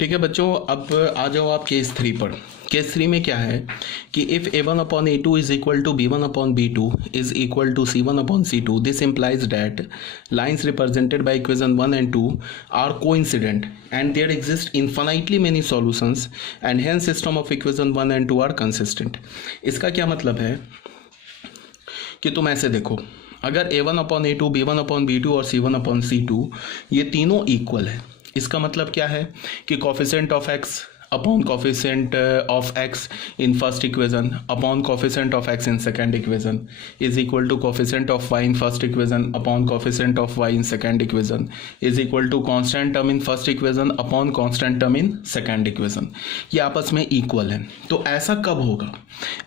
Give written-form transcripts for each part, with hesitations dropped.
ठीक है बच्चों, अब आ जाओ आप केस 3 पर। केस 3 में क्या है कि if a1/a2 is equal to b1/b2 is equal to c1/c2, this implies that lines represented by equation 1 and 2 are coincident and there exist infinitely many solutions and hence system of equation 1 and 2 are consistent. इसका क्या मतलब है कि तुम ऐसे देखो, अगर a1/a2, b1/b2 और c1/c2 ये तीनों इक्वल है, इसका मतलब क्या है कि coefficient of x upon coefficient of x in first equation upon coefficient of x in second equation is equal to coefficient of y in first equation upon coefficient of y in second equation is equal to constant term in first equation upon constant term in second equation. ये आपस में equal है। तो ऐसा कब होगा?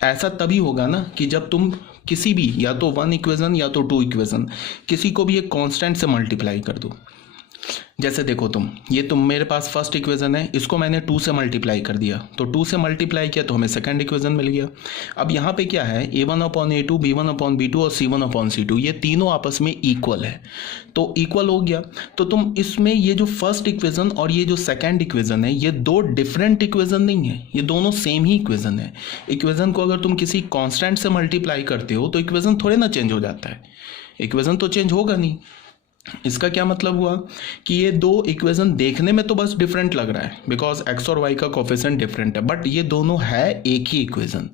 ऐसा तभी होगा ना कि जब तुम किसी भी या तो 1 इक्वेशन या तो 2 इक्वेशन किसी को भी एक कांस्टेंट से मल्टीप्लाई कर दो। जैसे देखो तुम मेरे पास फर्स्ट इक्वेशन है, इसको मैंने 2 से मल्टीप्लाई कर दिया, तो 2 से मल्टीप्लाई किया तो हमें सेकंड इक्वेशन मिल गया। अब यहाँ पे क्या है, a1/a2, b1/b2 और c1/c2 ये तीनों आपस में इक्वल है, तो इक्वल हो गया। तो तुम इसमें ये जो फर्स्ट इक्वेशन और ये जो सेकंड इक्वेशन है, ये दो डिफरेंट इक्वेशन नहीं है, ये दोनों सेम ही इक्वेशन है। इक्वेशन को अगर तुम किसी कॉन्स्टेंट से मल्टीप्लाई करते हो तो इक्वेशन थोड़े ना चेंज हो जाता है, इक्वेशन तो चेंज होगा नहीं। इसका क्या मतलब हुआ कि ये दो इक्वेशन देखने में तो बस डिफरेंट लग रहा है बिकॉज x और y का कोफिशिएंट डिफरेंट है, बट ये दोनों है एक ही इक्वेशन।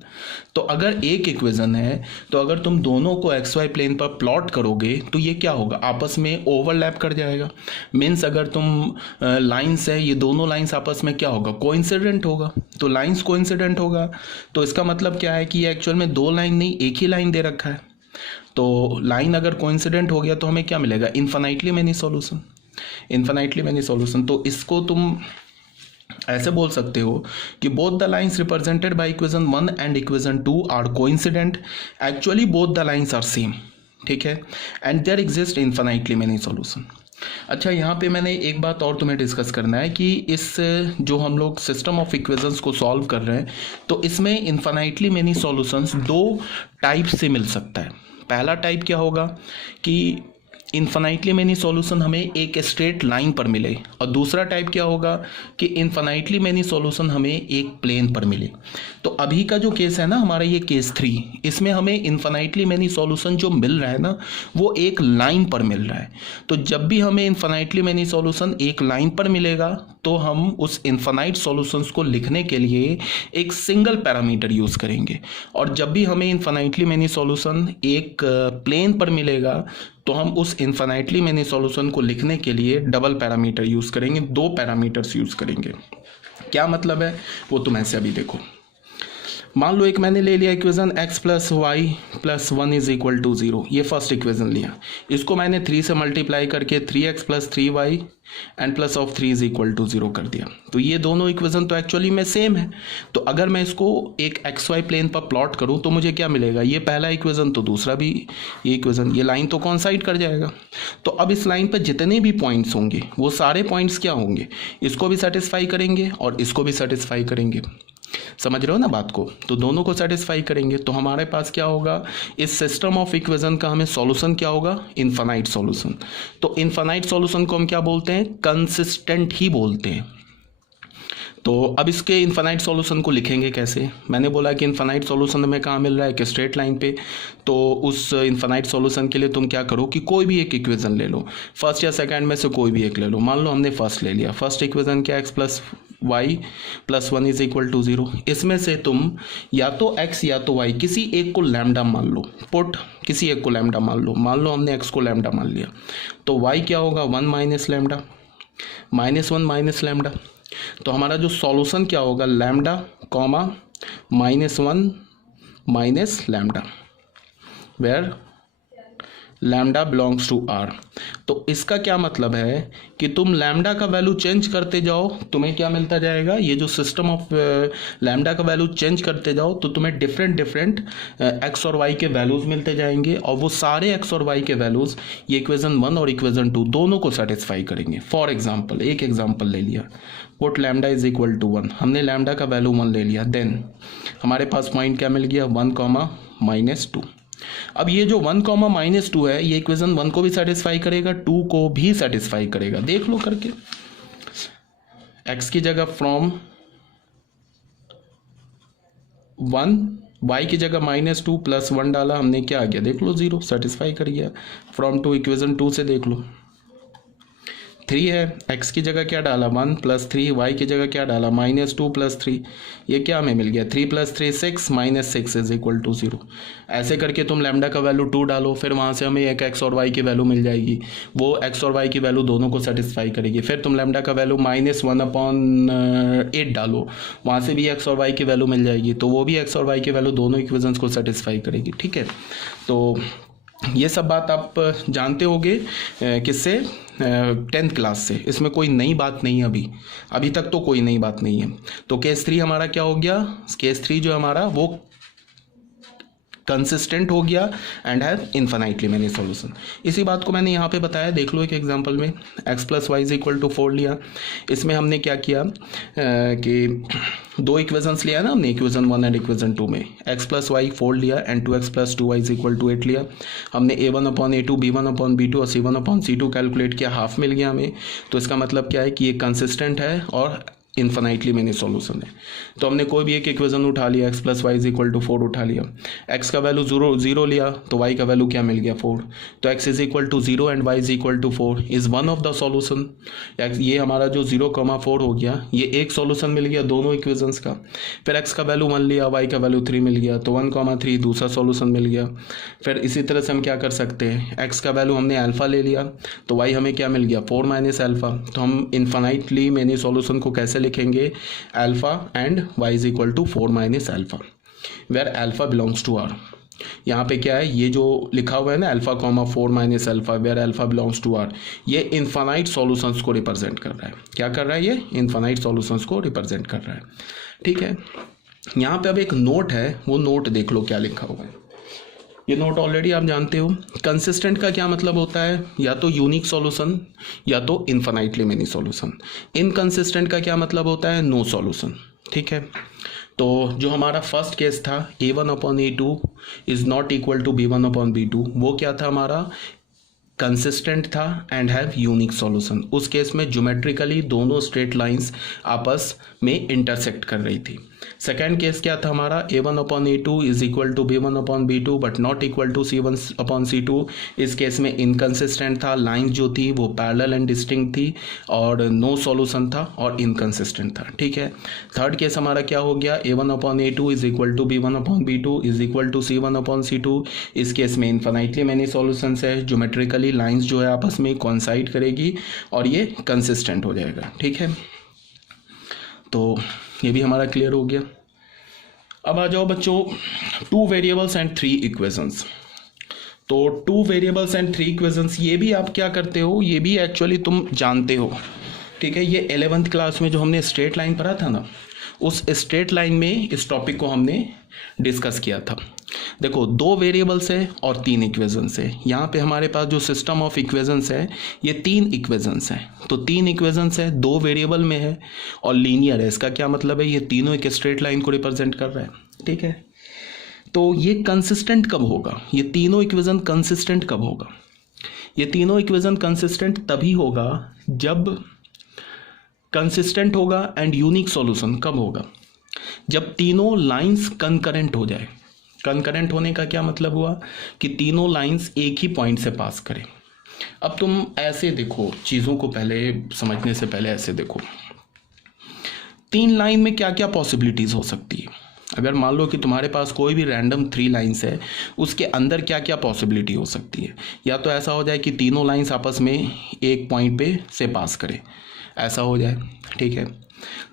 तो अगर एक इक्वेशन है तो अगर तुम दोनों को एक्स वाई प्लेन पर प्लॉट करोगे तो ये क्या होगा, आपस में ओवरलैप कर जाएगा। मीन्स अगर तुम लाइंस है, ये दोनों लाइंस आपस में क्या होगा, कोइंसिडेंट होगा। तो लाइंस कोइंसिडेंट होगा तो इसका मतलब क्या है कि ये एक्चुअल में दो लाइन नहीं एक ही लाइन दे रखा है। तो लाइन अगर कोइंसिडेंट हो गया तो हमें क्या मिलेगा, infinitely many solution, infinitely many solution. तो इसको तुम ऐसे बोल सकते हो कि both the lines represented by equation 1 and equation 2 are coincident, actually both the lines are same, ठीक है, and there exist infinitely many solution. अच्छा, यहाँ पे मैंने एक बात और तुम्हें डिस्कस करना है कि इस जो हम लोग सिस्टम ऑफ इक्वेशंस को सॉल्व कर रहे हैं तो इसमें इन्फिनाइटली मेनी सॉल्यूशंस दो टाइप से मिल सकता है। पहला टाइप क्या होगा कि इन्फिनाइटली मेनी सॉल्यूशन हमें एक स्ट्रेट लाइन पर मिले, और दूसरा टाइप क्या होगा कि इन्फिनाइटली मेनी सॉल्यूशन हमें एक प्लेन पर मिले। तो अभी का जो केस है ना हमारा, ये केस 3, इसमें हमें इन्फिनाइटली मेनी सॉल्यूशन जो मिल रहा है ना वो एक लाइन पर मिल रहा है। तो जब भी हमें इन्फिनाइटली मेनी सॉल्यूशन एक लाइन पर मिलेगा तो हम उस इन्फिनाइट सॉल्यूशंस को लिखने के लिए एक सिंगल पैरामीटर यूज़ करेंगे, और जब भी हमें इन्फिनाइटली मेनी सॉल्यूशन एक प्लेन पर मिलेगा तो हम उस इन्फिनाइटली मेनी सॉल्यूशन को लिखने के लिए डबल पैरामीटर यूज़ करेंगे, दो पैरामीटर्स यूज़ करेंगे। क्या मतलब है वो तुम ऐसे अभी देखो। मान लो एक मैंने ले लिया equation x plus y plus 1 is equal to 0, ये फर्स्ट इक्वेशन लिया, इसको मैंने 3 से मल्टीप्लाई करके 3x plus 3y and plus of 3 is equal to 0 कर दिया। तो ये दोनों इक्वेशन तो एक्चुअली में सेम है। तो अगर मैं इसको एक एक्स वाई प्लेन पर प्लॉट करूं तो मुझे क्या मिलेगा, ये पहला इक्वेशन तो दूसरा भी ये इक्वेशन, ये लाइन तो कॉन्साइड कर जाएगा। तो अब इस लाइन पर जितने भी पॉइंट्स होंगे वो सारे पॉइंट्स क्या होंगे, इसको भी सेटिस्फाई करेंगे और इसको भी सेटिस्फाई करेंगे। समझ रहे हो ना बात को? तो दोनों को सेटिस्फाई करेंगे तो हमारे पास क्या होगा, इस सिस्टम ऑफ इक्वेशन का हमें सॉल्यूशन क्या होगा, इनफाइनाइट सॉल्यूशन। तो इनफाइनाइट सॉल्यूशन को हम क्या बोलते हैं, कंसिस्टेंट ही बोलते हैं। तो अब इसके इनफाइनाइट सॉल्यूशन को लिखेंगे कैसे? मैंने बोला कि इनफाइनाइट सॉल्यूशन हमें कहाँ मिल रहा है, कि स्ट्रेट लाइन पे। तो उस इनफाइनाइट सॉल्यूशन के लिए तुम क्या करो कि कोई भी एक इक्वेशन ले लो, फर्स्ट या सेकंड में से कोई भी एक ले लो। मान लो हमने फर्स्ट ले लिया, फर्स्ट इक्वेशन क्या, x plus y plus 1 is equal to 0। इसमें से तुम या तो x या तो y किसी एक को लैम्डा मान लो, पुट किसी एक को लैम्डा मान लो। मान लो हमने x को लैम्डा मान लिया तो y क्या होगा, 1 minus lambda minus 1 minus lambda. तो हमारा जो सॉल्यूशन क्या होगा, lambda comma -1 minus lambda, where lambda belongs to R. तो इसका क्या मतलब है कि तुम लैम्डा का वैल्यू चेंज करते जाओ, तुम्हें क्या मिलता जाएगा, ये जो सिस्टम ऑफ लैम्डा का वैल्यू चेंज करते जाओ तो तुम्हें डिफरेंट डिफरेंट एक्स और वाई के वैल्यूज़ मिलते जाएंगे, और वो सारे एक्स और वाई के वैल्यूज़ ये इक्वेशन 1 और इक्वेशन 2 दोनों को सेटिस्फाई करेंगे। फॉर एग्जाम्पल, एक एग्जाम्पल ले लिया, put lambda is equal to 1, हमने लैम्डा का वैल्यू 1 ले लिया, देन हमारे पास पॉइंट क्या मिल गया, 1 कॉमा -2। अब ये जो 1 कॉमा -2 है ये इक्वेशन 1 को भी सेटिस्फाई करेगा, 2 को भी सेटिस्फाई करेगा, देख लो करके। एक्स की जगह फ्रॉम 1, वाई की जगह -2 + 1 डाला हमने, क्या आ गया देख लो 0, सेटिस्फाई कर गया। फ्रॉम 2 इक्वेशन 2 से देख लो 3 है, एक्स की जगह क्या डाला 1 + 3, वाई की जगह क्या डाला -2 + 3, ये क्या हमें मिल गया 3 + 3 6 -6 = 0। ऐसे करके तुम लैम्डा का वैल्यू 2 डालो, फिर वहाँ से हमें एक एक्स और वाई की वैल्यू मिल जाएगी, वो एक्स और वाई की वैल्यू दोनों को सेटिस्फाई करेगी। फिर तुम लैम्डा का वैल्यू -1/8 डालो, वहाँ से भी एक्स और वाई की वैल्यू मिल जाएगी, तो वो भी एक्स और वाई की वैल्यू दोनों इक्वेशंस को सेटिस्फाई करेगी। ठीक है, तो ये सब बात आप जानते होंगे किससे, 10th क्लास से। इसमें कोई नई बात नहीं है, अभी तक तो कोई नई बात नहीं है। तो केस 3 हमारा क्या हो गया, केस 3 जो हमारा वो कंसिस्टेंट हो गया and have infinitely many solution. इसी बात को मैंने यहाँ पे बताया, देख लो एक एग्जांपल में x + y = 4 लिया। इसमें हमने क्या किया कि दो इक्वेशंस लिया ना हमने, इक्वेशन 1 एंड इक्वेशन 2 में x + y 4 लिया एंड 2x + 2y = 8 लिया। हमने a1/a2 b1/b2 और c1/c2 कैलकुलेट किया, हाफ मिल गया हमें। तो इसका मतलब क्या है कि ये कंसिस्टेंट है और इन्फिनाइटली मेनी सॉल्यूशन है। तो हमने कोई भी एक इक्वेशन उठा लिया, x + y = 4 उठा लिया, x का वैल्यू 0 लिया तो y का वैल्यू क्या मिल गया 4। तो x = 0 and y = 4 is one of the solution. ये हमारा जो 0,4 हो गया, ये एक सॉल्यूशन मिल गया दोनों इक्वेशंस का। फिर x का वैल्यू 1 लिया, y का वैल्यू 3 मिल गया, तो 1,3 दूसरा सॉल्यूशन मिल गया। फिर इसी तरह से हम क्या कर सकते हैं, x का वैल्यू हमने अल्फा ले लिया, तो y हमें क्या मिल गया 4 - अल्फा। तो हम इन्फिनाइटली मेनी सॉल्यूशन को कैसे लिखेंगे, alpha and y = 4 - alpha, where alpha belongs to r। यहाँ पे क्या है, ये जो लिखा हुआ है ना alpha, 4 - alpha, where alpha belongs to r, ये इन्फिनाइट सॉल्यूशंस को रिप्रेजेंट कर रहा है। क्या कर रहा है, ये इन्फिनाइट सॉल्यूशंस को रिप्रेजेंट कर रहा है। ठीक है, यहाँ पे अब एक नोट है, वो नोट देख लो क्या लिखा हुआ है। ये नोट ऑलरेडी आप जानते हो। कंसिस्टेंट का क्या मतलब होता है, या तो यूनिक सॉल्यूशन या तो इन्फिनाइटली मेनी सॉल्यूशन। इनकंसिस्टेंट का क्या मतलब होता है, नो सॉल्यूशन। ठीक है, तो जो हमारा फर्स्ट केस था a1/a2 is not equal to b1/b2, वो क्या था हमारा, कंसिस्टेंट था एंड हैव यूनिक सॉल्यूशन। उस केस में ज्योमेट्रिकली दोनों स्ट्रेट लाइंस आपस में इंटरसेक्ट कर रही थी। सेकेंड केस क्या था हमारा, a1/a2 is equal to b1/b2 but not equal to c1/c2। इस केस में इनकंसिस्टेंट था, लाइंस जो थी वो पैरेलल एंड डिस्टिंक्ट थी और नो सॉल्यूशन था और इनकंसिस्टेंट था। ठीक है, थर्ड केस हमारा क्या हो गया, a1/a2 is equal to b1/b2 is equal to c1/c2। इस केस में इन्फिनाइटली मेनी सॉल्यूशंस है, ज्योमेट्रिकली लाइंस जो है आपस में कोइंसाइड करेगी और ये कंसिस्टेंट हो जाएगा। ठीक है, तो ये भी हमारा क्लियर हो गया। अब आ जाओ बच्चों 2 वेरिएबल्स एंड 3 इक्वेशंस। तो 2 वेरिएबल्स एंड 3 इक्वेशंस, ये भी आप क्या करते हो, ये भी एक्चुअली तुम जानते हो। ठीक है, ये 11th क्लास में जो हमने स्ट्रेट लाइन पढ़ा था ना, उस स्ट्रेट लाइन में इस टॉपिक को हमने डिस्कस किया था। देखो 2 वेरिएबल्स है और 3 इक्वेशंस है। यहाँ पे हमारे पास जो सिस्टम ऑफ इक्वेशंस है ये 3 इक्वेशंस है। तो 3 इक्वेशंस है, 2 वेरिएबल में है और लीनियर है। इसका क्या मतलब है, ये तीनों एक स्ट्रेट लाइन को रिप्रेजेंट कर रहा है। ठीक है, तो ये कंसिस्टेंट कब होगा, ये तीनों इक्वेशन कंसिस्टेंट कब होगा, ये तीनों इक्वेशन कंसिस्टेंट तभी होगा जब कंसिस्टेंट होगा एंड यूनिक सॉल्यूशन कब होगा, जब तीनों लाइंस कंकरेंट हो जाए। कंकरेंट होने का क्या मतलब हुआ कि तीनों लाइंस एक ही पॉइंट से पास करें। अब तुम ऐसे देखो, चीज़ों को पहले समझने से पहले ऐसे देखो, 3 लाइन में क्या क्या पॉसिबिलिटीज़ हो सकती है। अगर मान लो कि तुम्हारे पास कोई भी रैंडम 3 लाइंस है, उसके अंदर क्या क्या पॉसिबिलिटी हो सकती है। या तो ऐसा हो जाए कि तीनों लाइंस आपस में एक पॉइंट पे से पास करें, ऐसा हो जाए। ठीक है,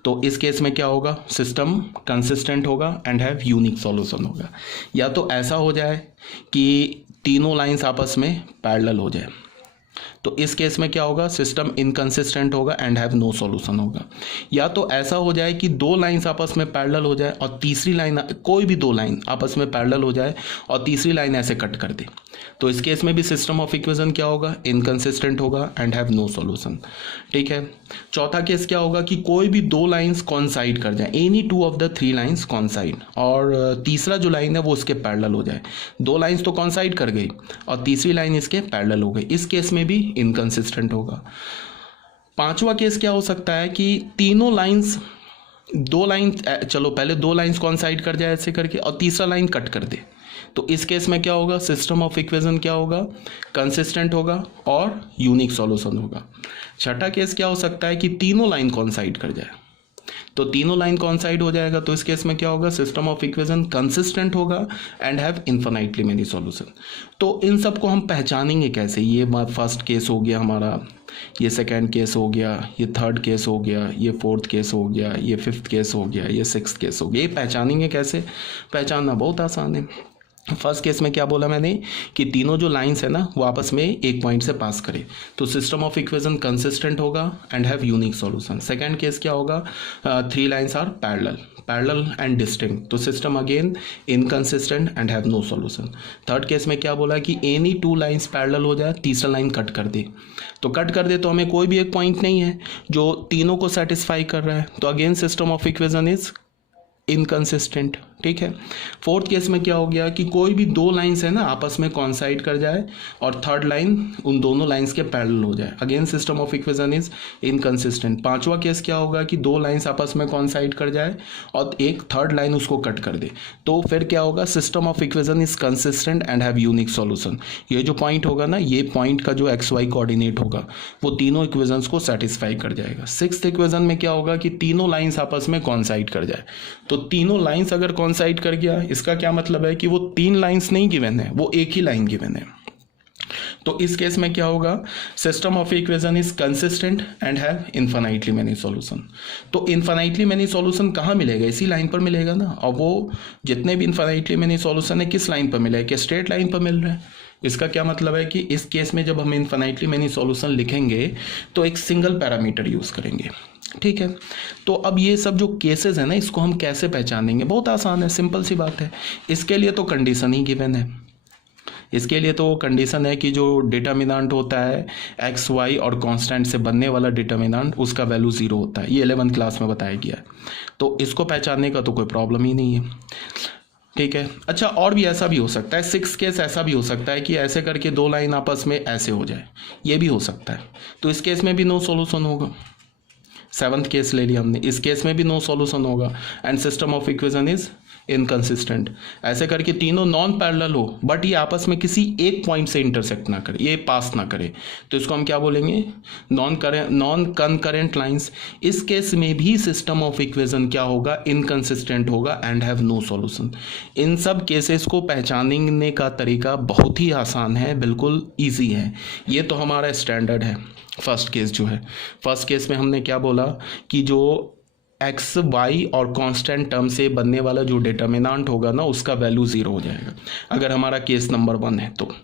तो इस केस में क्या होगा, सिस्टम कंसिस्टेंट होगा एंड हैव यूनिक सॉल्यूशन होगा। या तो ऐसा हो जाए कि तीनों लाइंस आपस में पैरेलल हो जाए, तो इस केस में क्या होगा, सिस्टम इनकंसिस्टेंट होगा एंड हैव नो सॉल्यूशन होगा। या तो ऐसा हो जाए कि 2 लाइंस आपस में पैरेलल हो जाए और तीसरी लाइन, कोई भी 2 लाइन आपस में पैरेलल हो जाए और तीसरी लाइन ऐसे कट कर दे, तो इस केस में भी सिस्टम ऑफ इक्वेशन क्या होगा, इनकंसिस्टेंट होगा एंड हैव नो सॉल्यूशन। ठीक है, चौथा केस क्या होगा कि कोई भी 2 लाइंस कॉन्साइड कर जाए, एनी 2 ऑफ द 3 लाइंस कॉन्साइड, और तीसरा जो लाइन है वो इसके पैरेलल हो जाए। 2 लाइंस तो कॉन्साइड कर गई और तीसरी लाइन इसके पैरेलल हो गई, इस केस में भी इनकंसिस्टेंट होगा। पांचवा केस क्या हो सकता है कि तीनों लाइंस, दो लाइन, चलो पहले दो लाइंस कोइंसाइड कर जाए ऐसे करके और तीसरा लाइन कट कर दे, तो इस केस में क्या होगा, सिस्टम ऑफ इक्वेशन क्या होगा, कंसिस्टेंट होगा और यूनिक सॉल्यूशन होगा। छठा केस क्या हो सकता है कि तीनों लाइन कोइंसाइड कर जाए, तो तीनों लाइन कोइंसाइड हो जाएगा, तो इस केस में क्या होगा, सिस्टम ऑफ इक्वेशन कंसिस्टेंट होगा and have infinitely many solution. तो इन सब को हम पहचानेंगे कैसे, ये फर्स्ट केस हो गया हमारा, ये सेकंड केस हो गया, ये थर्ड केस हो गया, ये फोर्थ केस हो गया, ये फिफ्थ केस हो गया, ये सिक्स्थ केस हो गया। ये पहचानेंगे कैसे, पहचानना बहुत आसान है। फर्स्ट केस में क्या बोला मैंने कि तीनों जो लाइंस है ना वो आपस में एक पॉइंट से पास करे, तो सिस्टम ऑफ इक्वेशन कंसिस्टेंट होगा and have unique solution. Second case क्या होगा, three lines are parallel and distinct, तो system again inconsistent and have no solution. Third case में क्या बोला कि एनी टू लाइंस पैरेलल हो जाए, तीसरा लाइन कट कर दे, तो कट कर दे तो हमें कोई भी एक पॉइंट नहीं है जो तीनों को सेटिस्फाई कर रहा है, तो again system of equation is inconsistent. ठीक है। फोर्थ केस में क्या हो गया कि कोई भी दो लाइंस है ना आपस में कॉन्साइड कर जाए और थर्ड लाइन उन दोनों लाइंस के पैरेलल हो जाए, again system of equation is inconsistent. पांचवा केस क्या होगा कि दो लाइंस आपस में कॉन्साइड कर जाए और एक थर्ड लाइन उसको कट कर दे, तो फिर क्या होगा, system of equation is consistent and have unique solution. ये जो पॉइंट होगा ना, ये पॉइंट का जो एक्स वाई कोऑर्डिनेट होगा वो तीनों इक्वेशंस को सेटिस्फाई कर जाएगा। सिक्स्थ इक्वेशन में क्या होगा कि तीनों लाइंस आपस में कॉन्साइड कर जाए, तो तीनों लाइंस अगर कॉन्साइड कर गया इसका क्या मतलब है कि वो तीन लाइंस नहीं गिवन है, वो एक ही लाइन गिवन है। तो इस केस में क्या होगा, system of equation is consistent and have infinitely many solution. तो इनफिनाइटली मेनी सॉल्यूशन कहाँ मिलेगा, इसी लाइन पर मिलेगा ना, और वो जितने भी इनफिनाइटली मेनी सॉल्यूशन है किस लाइन पर मिलेगा, कि स्ट्रेट लाइन पर मिल रहा है। इसका क्या मतलब है कि इस केस में जब हम इनफिनाइटली मेनी सॉल्यूशन लिखेंगे तो एक सिंगल पैरामीटर यूज करेंगे। ठीक है। तो अब ये सब जो केसेस है ना इसको हम कैसे पहचानेंगे, बहुत आसान है, सिंपल सी बात है। इसके लिए तो कंडीशन ही गिवन है, इसके लिए तो कंडीशन है कि जो डिटर्मिनेंट होता है एक्स वाई और कांस्टेंट से बनने वाला डिटर्मिनेंट उसका वैल्यू 0 होता है, ये 11th क्लास में बताया गया है। तो इसको पहचानने का तो कोई प्रॉब्लम ही नहीं है। ठीक है। अच्छा, और भी ऐसा भी हो सकता है, सिक्स केस ऐसा भी हो सकता है कि ऐसे करके दो लाइन आपस में ऐसे हो जाए, ये भी हो सकता है, तो इस केस में भी नो सॉल्यूशन होगा। सेवंथ केस ले लिया हमने, इस केस में भी नो सॉल्यूशन होगा and system of equation is inconsistent. ऐसे करके तीनों नॉन पैरेलल हो बट ये आपस में किसी एक पॉइंट से इंटरसेक्ट ना करे, ये पास ना करे, तो इसको हम क्या बोलेंगे, नॉन कंकरेंट लाइंस। इस केस में भी सिस्टम ऑफ इक्वेशन क्या होगा, इनकंसिस्टेंट होगा एंड हैव नो सॉल्यूशन। इन सब केसेस को पहचानने का तरीका बहुत ही आसान है, बिल्कुल ईजी है, ये तो हमारा स्टैंडर्ड है। फर्स्ट केस जो है, फर्स्ट केस में हमने क्या बोला कि जो एक्स वाई और कांस्टेंट टर्म से बनने वाला जो डिटर्मिनेंट होगा ना उसका वैल्यू 0 हो जाएगा, अगर हमारा केस नंबर 1 है तो।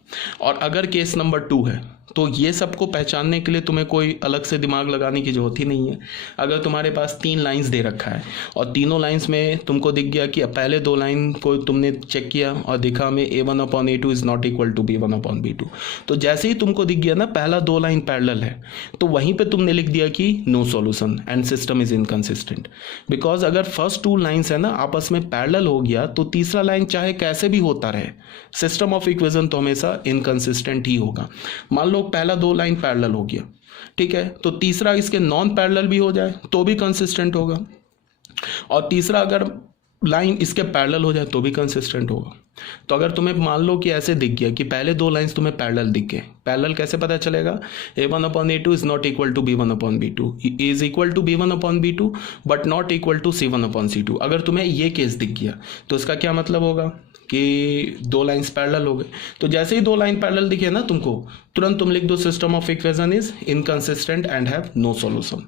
और अगर केस नंबर 2 है तो ये सबको पहचानने के लिए तुम्हें कोई अलग से दिमाग लगाने की जरूरत ही नहीं है। अगर तुम्हारे पास 3 लाइंस दे रखा है और तीनों लाइंस में तुमको दिख गया कि पहले 2 लाइन को तुमने चेक किया और देखा हमें a1/a2 is not equal to b1/b2, तो जैसे ही तुमको दिख गया ना पहला 2 लाइन पैरेलल है तो वहीं पे तुमने लिख दिया कि no solution and system is inconsistent. Because अगर फर्स्ट 2 लाइंस है ना आपस में पैरेलल हो गया तो तीसरा लाइन चाहे कैसे भी होता रहे, सिस्टम ऑफ इक्वेशन तो हमेशा इनकंसिस्टेंट ही होगा। मान लो पहला 2 लाइन पैरेलल हो गया, ठीक है, तो तीसरा इसके नॉन पैरेलल भी हो जाए तो भी कंसिस्टेंट होगा, और तीसरा अगर लाइन इसके पैरेलल हो जाए तो भी कंसिस्टेंट होगा। तो अगर तुम्हें मान लो कि ऐसे दिख गया कि पहले 2 लाइंस तुम्हें पैरेलल दिख गए, पैरेलल कैसे पता चलेगा, a1/a2 is not equal to b1/b2 is equal to b1/b2 but not equal to c1/c2। अगर तुम्हें ये केस दिख गया तो इसका क्या मतलब होगा कि 2 लाइंस पैरेलल हो गए। तो जैसे ही 2 लाइन पैरेलल दिखे ना तुमको, तुरंत तुम लिख दो system of equation is inconsistent and have no solution.